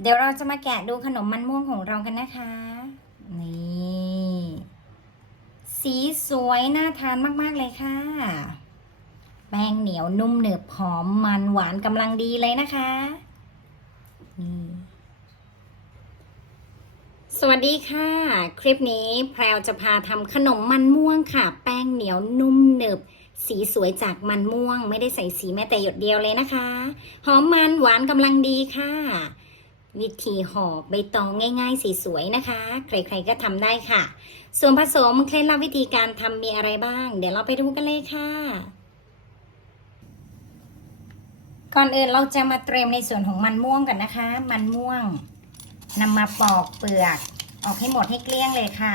เดี๋ยวเราจะมาแกะดูขนมมันม่วงของเรากันนะคะ นี่ สีสวยน่าทานมาก ๆ เลยค่ะ แป้งเหนียวนุ่มหนึบหอมมันหวานกำลังดีเลยนะคะ นี่ สวัสดีค่ะ คลิปนี้แพรวจะพาทำขนมมันม่วงค่ะ แป้งเหนียวนุ่มหนึบสีสวยจากมันม่วง ไม่ได้ใส่สีแม้แต่หยดเดียวเลยนะคะ หอมมันหวานกำลังดีค่ะ วิธีห่อใบตองง่ายๆสวยๆนะคะ ใครๆก็ทำได้ค่ะ ส่วนผสมเคล็ดลับวิธีการทำมีอะไรบ้าง เดี๋ยวเราไปดูกันเลยค่ะ ก่อนอื่นเราจะมาเตรียมในส่วนของมันม่วงกันนะคะ มันม่วงนำมาปอกเปลือก ออกให้หมดให้เกลี้ยงเลยค่ะ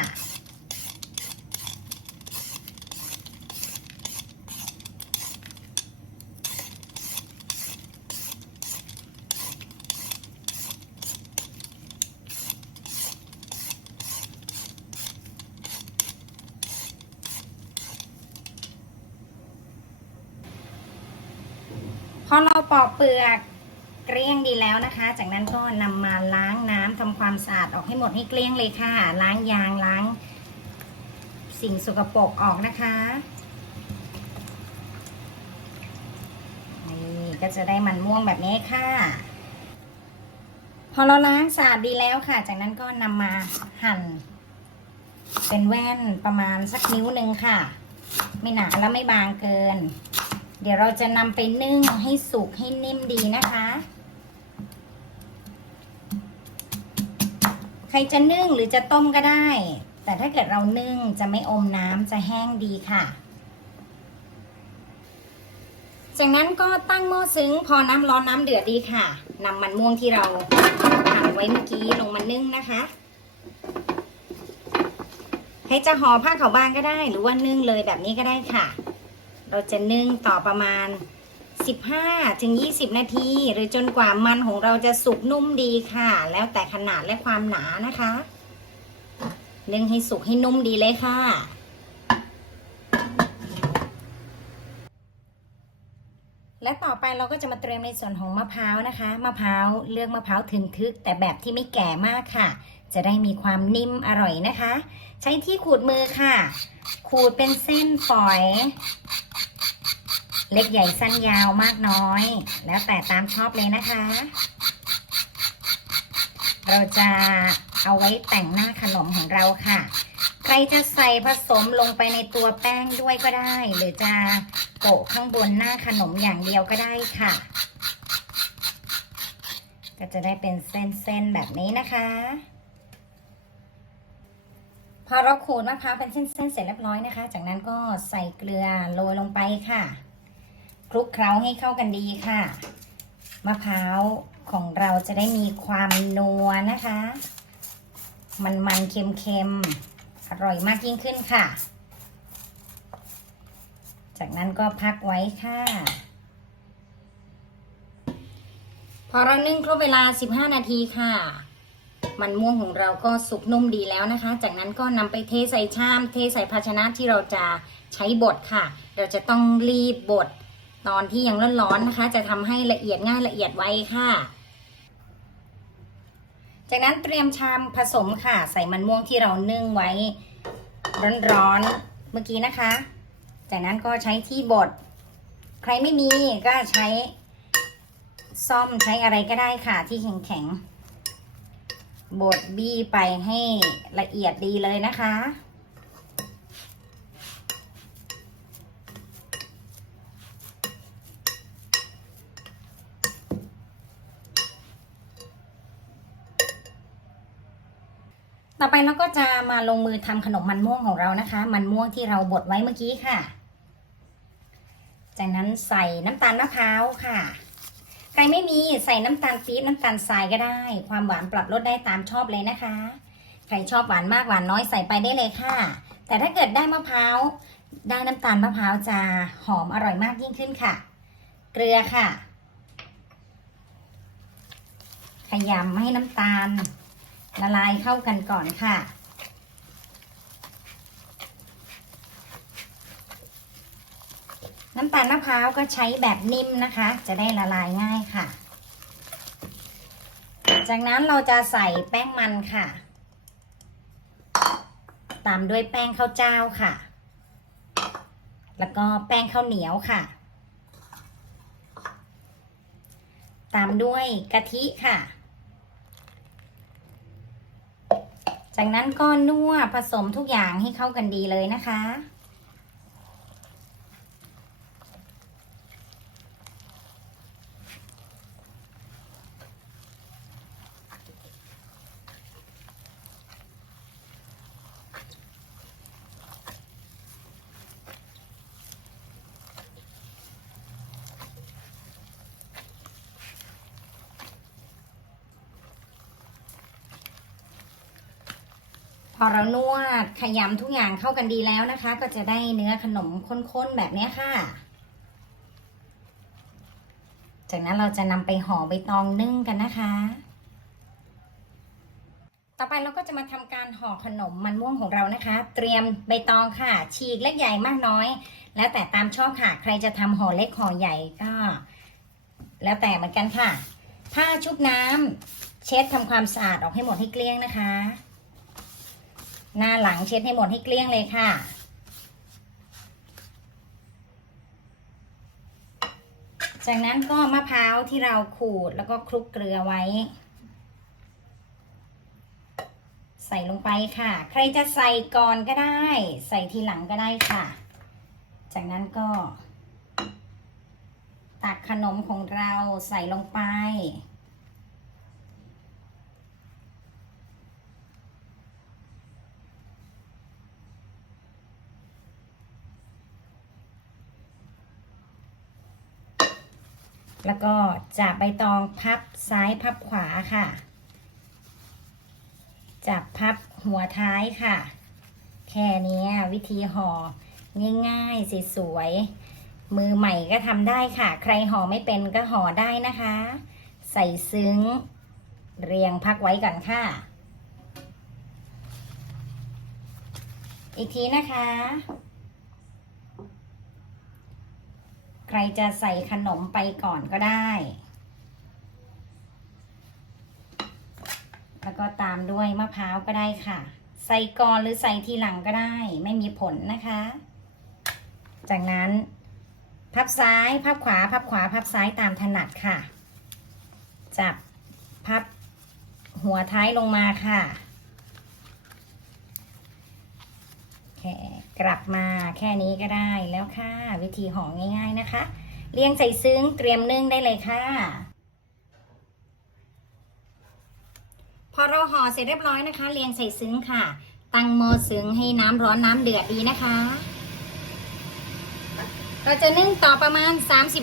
พอเราปอกเปลือกเกลี้ยงดีแล้วนะคะ จากนั้นก็นำมาล้างน้ำทำความสะอาดออกให้หมดให้เกลี้ยงเลยค่ะ ล้างยางล้าง สิ่งสกปรกออกนะคะนี่ก็จะได้มันม่วงแบบนี้ค่ะ พอเราล้างสะอาดดีแล้วค่ะ จากนั้นก็นำมาหั่น เป็นแว่นประมาณสักนิ้วหนึ่งค่ะ ไม่หนาแล้วไม่บางเกิน เดี๋ยวเราจะนำไปนึ่งให้สุกให้นิ่มดีนะคะ ใครจะนึ่งหรือจะต้มก็ได้ แต่ถ้าเกิดเรานึ่งจะไม่อมน้ำจะแห้งดีค่ะ จากนั้นก็ตั้งหม้อซึ้งพอน้ำร้อนน้ำเดือดดีค่ะนำมันม่วงที่เราหั่นไว้เมื่อกี้ลงมานึ่งนะคะใครจะห่อผ้าขาวบางก็ได้ หรือว่านึ่งเลยแบบนี้ก็ได้ค่ะ เราจะนึ่งต่อประมาณ 15ถึง20 นาที หรือจนกว่ามันของเราจะสุกนุ่มดีค่ะ แล้วแต่ขนาดและความหนานะคะ นึ่งให้สุกให้นุ่มดีเลยค่ะและต่อไปเราก็จะมาเตรียมในส่วนของมะพร้าวนะคะ มะพร้าวเลือกมะพร้าวถึงทึก แต่แบบที่ไม่แก่มากค่ะ จะได้มีความนิ่มอร่อยนะคะ ใช้ที่ขูดมือค่ะ ขูดเป็นเส้นฝอย เล็กใหญ่สั้นยาวมากน้อย แล้วแต่ตามชอบเลยนะคะ เราจะเอาไว้แต่งหน้าขนมของเราค่ะ ใครจะใส่ผสมลงไปในตัวแป้งด้วยก็ได้ หรือจะโปะข้างบนหน้าขนมอย่างเดียวก็ได้ค่ะ ก็จะได้เป็นเส้นๆแบบนี้นะคะพอเราขูดมะพร้าวเป็นเส้นๆเสร็จเรียบร้อยนะคะ จากนั้นก็ใส่เกลือโรยลงไปค่ะ คลุกเคล้าให้เข้ากันดีค่ะ มะพร้าวของเราจะได้มีความนัวนะคะ มันมันๆเค็มๆอร่อยมากยิ่งขึ้นค่ะ จากนั้นก็พักไว้ค่ะ พอเรานึ่งครบเวลา 15 นาทีค่ะ มันม่วงของเราก็สุกนุ่มดีแล้วนะคะ จากนั้นก็นำไปเทใส่ชาม เทใส่ภาชนะที่เราจะใช้บดค่ะ เราจะต้องรีบบด ตอนที่ยังร้อนๆนะคะ จะทำให้ละเอียดง่ายละเอียดไวค่ะ จากนั้นเตรียมชามผสมค่ะ ใส่มันม่วงที่เรานึ่งไว้ร้อนๆเมื่อกี้นะคะ จากนั้นก็ใช้ที่บด ใครไม่มีก็ใช้ซ่อมใช้อะไรก็ได้ค่ะที่แข็งๆบดบี้ไปให้ละเอียดดีเลยนะคะ ต่อไปเราก็จะมาลงมือทำขนมมันม่วงของเรานะคะ มันม่วงที่เราบดไว้เมื่อกี้ค่ะ จากนั้นใส่น้ำตาลมะพร้าวค่ะ ใครไม่มีใส่น้ำตาลปี๊บน้ำตาลทรายก็ได้ ความหวานปรับลดได้ตามชอบเลยนะคะ ใครชอบหวานมากหวานน้อยใส่ไปได้เลยค่ะ แต่ถ้าเกิดได้มะพร้าวได้น้ำตาลมะพร้าวจะหอมอร่อยมากยิ่งขึ้นค่ะ เกลือค่ะขยำให้น้ำตาล ละลายเข้ากันก่อนค่ะ น้ำตาลมะพร้าวก็ใช้แบบนิ่มนะคะ จะได้ละลายง่ายค่ะจจากนั้นเราจะใส่แป้งมันค่ะ ตามด้วยแป้งข้าวเจ้าค่ะ แล้วก็แป้งข้าวเหนียวค่ะ ตามด้วยกะทิค่ะ จากนั้นก็นวดผสมทุกอย่างให้เข้ากันดีเลยนะคะ พอเรานวดขยำทุกอย่างเข้ากันดีแล้วนะคะ ก็จะได้เนื้อขนมข้นๆแบบนี้ค่ะ จากนั้นเราจะนำไปห่อใบตองนึ่งกันนะคะ ต่อไปเราก็จะมาทำการห่อขนมมันม่วงของเรานะคะ เตรียมใบตองค่ะ ฉีกเล็กใหญ่มากน้อย แล้วแต่ตามชอบค่ะ ใครจะทำห่อเล็กห่อใหญ่ก็ แล้วแต่เหมือนกันค่ะ ผ้าชุบน้ำเช็ดทำความสะอาดออกให้หมดให้เกลี้ยงนะคะ หน้าหลังเช็ดให้หมดให้เกลี้ยงเลยค่ะ จากนั้นก็มะพร้าวที่เราขูดแล้วก็คลุกเกลือไว้ ใส่ลงไปค่ะ ใครจะใส่ก่อนก็ได้ ใส่ทีหลังก็ได้ค่ะ จากนั้นก็ ตักขนมของเราใส่ลงไป แล้วก็จับใบตองพับซ้ายพับขวาค่ะจับพับหัวท้ายค่ะ แค่นี้วิธีห่อง่ายๆสวยๆมือใหม่ก็ทำได้ค่ะ ใครห่อไม่เป็นก็ห่อได้นะคะ ใส่ซึ้ง เรียงพักไว้ก่อนค่ะ อีกทีนะคะ ใครจะใส่ขนมไปก่อนก็ได้ แล้วก็ตามด้วยมะพร้าวก็ได้ค่ะ ใส่ก่อนหรือใส่ทีหลังก็ได้ ไม่มีผลนะคะ จากนั้น พับซ้ายพับขวาพับขวาพับซ้ายตามถนัดค่ะ จับพับหัวท้ายลงมาค่ะ แค่กลับมาแค่นี้ก็ได้แล้วค่ะ วิธีห่อง่าย ๆนะคะเรียงใส่ซึ้งเตรียมนึ่งได้เลยค่ะ พอเราห่อเสร็จเรียบร้อยนะคะเรียงใส่ซึ้งค่ะ ตั้งหม้อซึ้งให้น้ำร้อนน้ำเดือดดีนะคะ เราจะนึ่งต่อประมาณ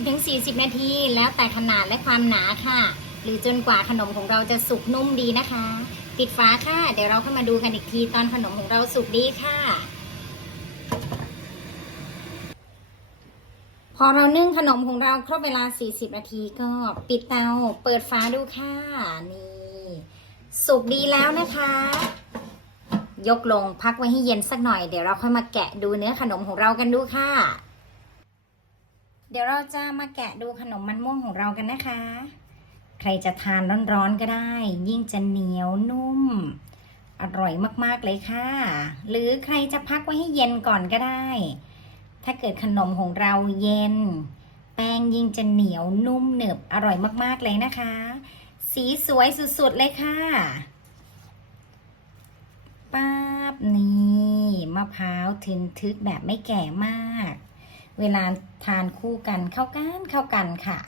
30-40 นาที แล้วแต่ขนาดและความหนาค่ะ หรือจนกว่าขนมของเราจะสุกนุ่มดีนะคะ ปิดฝาค่ะ เดี๋ยวเราเข้ามาดูกันอีกทีตอนขนมของเราสุกดีค่ะ พอเรานึ่งขนมของเราครบเวลา 40 นาทีก็ปิดเตาเปิดฝาดูค่ะ นี่สุกดีแล้วนะคะ ยกลงพักไว้ให้เย็นสักหน่อย เดี๋ยวเราค่อยมาแกะดูเนื้อขนมของเรากันดูค่ะ เดี๋ยวเราจะมาแกะดูขนมมันม่วงของเรากันนะคะ ใครจะทานร้อนๆก็ได้ ยิ่งจะเหนียวนุ่ม อร่อยมากๆเลยค่ะ หรือใครจะพักไว้ให้เย็นก่อนก็ได้ ถ้าเกิดขนมของเราเย็น แป้งยิ่งจะเหนียวนุ่มหนึบอร่อยมากๆเลยนะคะ สีสวยสุดๆเลยค่ะป๊าบนี่มะพร้าวทึนทึกแบบไม่แก่มาก เวลาทานคู่กันเข้ากันเข้ากันค่ะ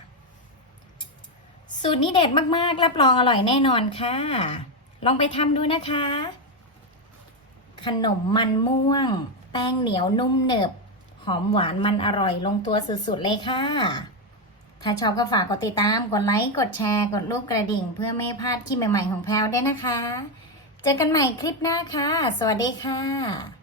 สูตรนี้เด็ดมากๆ รับรองอร่อยแน่นอนค่ะ ลองไปทำดูนะคะ ขนมมันม่วง แป้งเหนียวนุ่มเนบ หอมหวานมันอร่อยลงตัวสุดๆเลยค่ะ ถ้าชอบก็ฝากกดติดตาม กดไลค์ กดแชร์ กดรูปกระดิ่ง เพื่อไม่พลาดคลิปใหม่ๆของแพลวด้วยนะคะ เจอกันใหม่คลิปหน้าค่ะ สวัสดีค่ะ